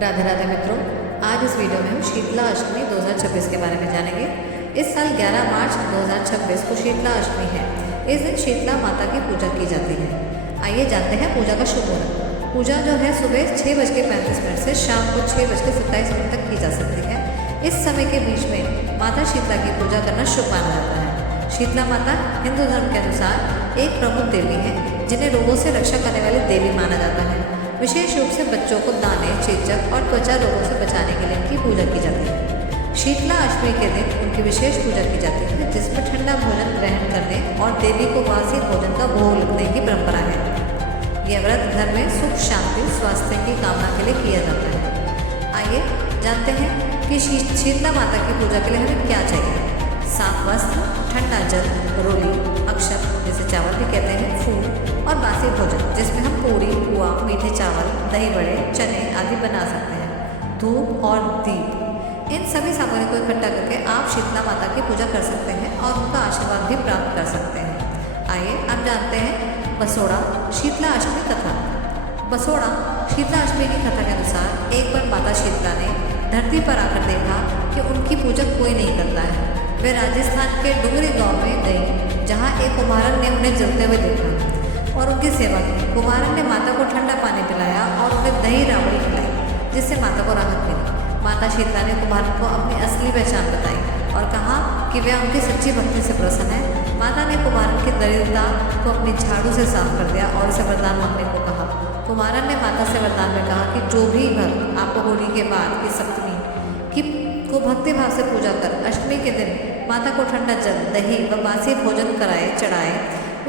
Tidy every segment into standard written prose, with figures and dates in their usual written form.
राधे राधे मित्रों, आज इस वीडियो में हम शीतला अष्टमी 2026 के बारे में जानेंगे। इस साल 11 मार्च 2026 को शीतला अष्टमी है। इस दिन शीतला माता की पूजा की जाती है। आइए जानते हैं पूजा का शुभ मुहूर्त। पूजा जो है सुबह 6:35 से शाम को 6:27 तक की जा सकती है। इस समय के बीच में माता शीतला की पूजा करना शुभ माना जाता है। शीतला माता हिंदू धर्म के अनुसार एक प्रमुख देवी है, जिन्हें रोगों से रक्षा करने वाली देवी माना जाता है। विशेष रूप से बच्चों को दाने, चेचक और त्वचा रोगों से बचाने के लिए इनकी पूजा की जाती है। शीतला अष्टमी के दिन उनकी विशेष पूजा की जाती है, जिसमें ठंडा भोजन ग्रहण करने और देवी को बासी भोजन का भोग लगने की परंपरा है। यह व्रत घर में सुख, शांति, स्वास्थ्य की कामना के लिए किया जाता है। आइए जानते हैं कि शीतला माता की पूजा के लिए हमें क्या चाहिए। साफ वस्त्र, ठंडा जल, रोली, अक्षत जिसे चावल भी कहते हैं, फूल और बासी भोजन जिसमें हम पूरी, पुआ, मीठे चावल, दही बड़े, चने आदि बना सकते हैं। धूप और दीप, इन सभी सामग्री को इकट्ठा करके आप शीतला माता की पूजा कर सकते हैं और उनका आशीर्वाद भी प्राप्त कर सकते हैं। आइए अब जानते हैं बसोड़ा शीतला अष्टमी कथा। बसोड़ा शीतला अष्टमी की कथा के अनुसार एक बार माता शीतला ने धरती पर आकर देखा कि उनकी पूजा कोई नहीं करता है। वे राजस्थान के डुंगरी गांव में गई, जहां एक कुम्हारन ने उन्हें जलते हुए देखा और उनकी सेवा की। कुम्हारन ने माता को ठंडा पानी पिलाया और उन्हें दही राबड़ी खिलाई, जिससे माता को राहत मिली। माता शीतला ने कुम्हारन को अपनी असली पहचान बताई और कहा कि वह उनकी सच्ची भक्ति से प्रसन्न है। माता ने कुम्हारन की दरिद्रता को अपनी झाड़ू से साफ कर दिया और उसे वरदान मांगने को कहा। कुम्हारन ने माता से वरदान में कहा कि जो भी भक्त आपको होली के बाद की सप्तमी को भक्ति भाव से पूजा कर अष्टमी के दिन माता को ठंडा जल, दही व बासी भोजन चढ़ाए,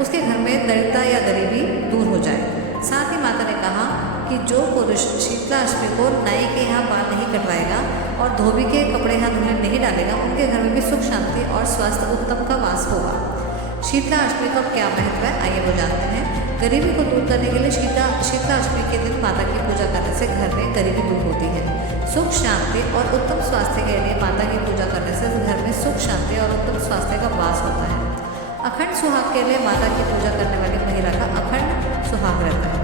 उसके घर में दरिद्रता या गरीबी दूर हो जाए। साथ ही माता ने कहा कि जो पुरुष शीतला अष्टमी को नाई के यहाँ बाल नहीं कटवाएगा और धोबी के कपड़े यहाँ धुलने नहीं डालेगा, उनके घर में भी सुख, शांति और स्वास्थ्य उत्तम का वास होगा। शीतला अष्टमी का क्या महत्व है, आइए वो जानते हैं। गरीबी को दूर करने के लिए शीतला अष्टमी के दिन माता की पूजा करने से घर में गरीबी दूर होती है। सुख, शांति और उत्तम स्वास्थ्य के लिए माता की पूजा करने से घर में सुख, शांति और उत्तम स्वास्थ्य का वास होता है। अखंड सुहाग के लिए माता की पूजा करने वाली महिला का अखंड सुहाग रहता है।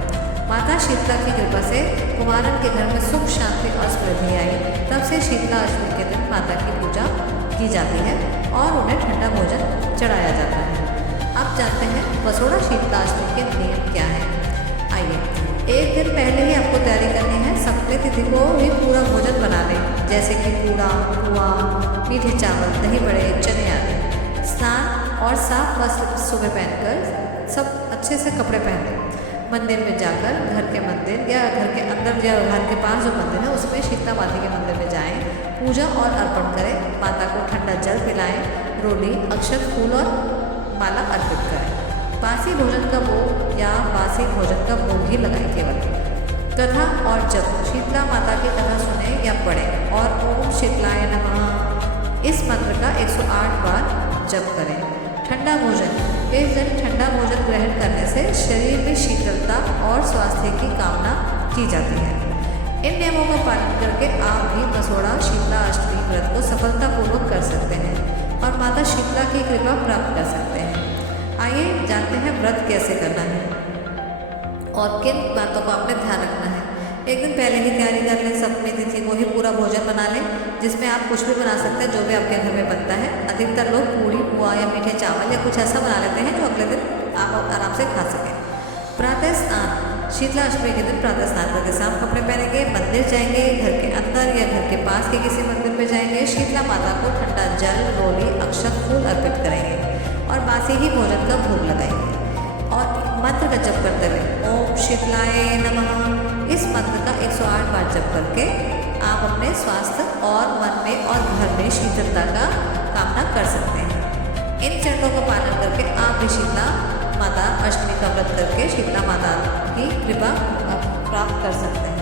माता शीतला की कृपा से कुम्हारन के घर में सुख, शांति और समृद्धि आई। तब से शीतला अष्टमी के दिन माता की पूजा की जाती है और उन्हें ठंडा भोजन चढ़ाया जाता है। अब जानते हैं बसोड़ा शीतला अष्टमी के नियम क्या है। आइए, एक दिन पहले ही आपको तैयारी करनी है। सप्तमी तिथि को भी पूरा भोजन बना लें, जैसे कि पूड़ा, पुआ, मीठे चावल, दही बड़े, चने आदि। स्नान और साफ वस्त्र सुबह पहनकर सब अच्छे से कपड़े पहने मंदिर में जाकर, घर के मंदिर या घर के अंदर या घर के पास जो मंदिर है उसमें शीतला माता के मंदिर में जाएं, पूजा और अर्पण करें। माता को ठंडा जल पिलाएं, रोली, अक्षत, फूल और माला अर्पित करें। बासी भोजन का भोग या बासी भोजन का भोग ही लगाएं केवल। कथा और जप, शीतला माता की कथा सुने या पढ़ें और ओम शीतलाय नमः इस मंत्र का 108 बार जप करें। ठंडा भोजन, इस दिन ठंडा भोजन ग्रहण करने से शरीर में शीतलता और स्वास्थ्य की कामना की जाती है। इन नियमों का पालन करके आप भी बसोड़ा शीतला अष्टमी व्रत को सफलतापूर्वक कर सकते हैं और माता शीतला की कृपा प्राप्त कर सकते हैं। आइए जानते हैं व्रत कैसे करना है और किन बातों का आपने ध्यान रखना है। एक दिन पहले ही तैयारी कर लें। सप्तमी तिथि को ही पूरा भोजन बना लें, जिसमें आप कुछ भी बना सकते हैं जो भी आपके घर में बनता है। अधिकतर लोग पूरी, पुआ या मीठे चावल या कुछ ऐसा बना लेते हैं जो अगले दिन आप आराम से खा सकें। प्रातः स्नान, शीतला अष्टमी के दिन प्रातः स्नान करके साफ कपड़े पहनेंगे, मंदिर जाएंगे, घर के अंदर या घर के पास के किसी मंदिर में जाएंगे। शीतला माता को ठंडा जल, रोली, अक्षत, फूल अर्पित करेंगे और बासी ही भोजन का भोग लगाएंगे और मंत्र का जप करते हुए ओम शीतलाय नमः इस मंत्र का 108 बार जप करके आप अपने स्वास्थ्य और मन में और घर में शीतलता का कामना कर सकते हैं। इन चरणों का पालन करके आप भी शीतला माता अष्टमी का व्रत करके शीतला माता की कृपा प्राप्त कर सकते हैं।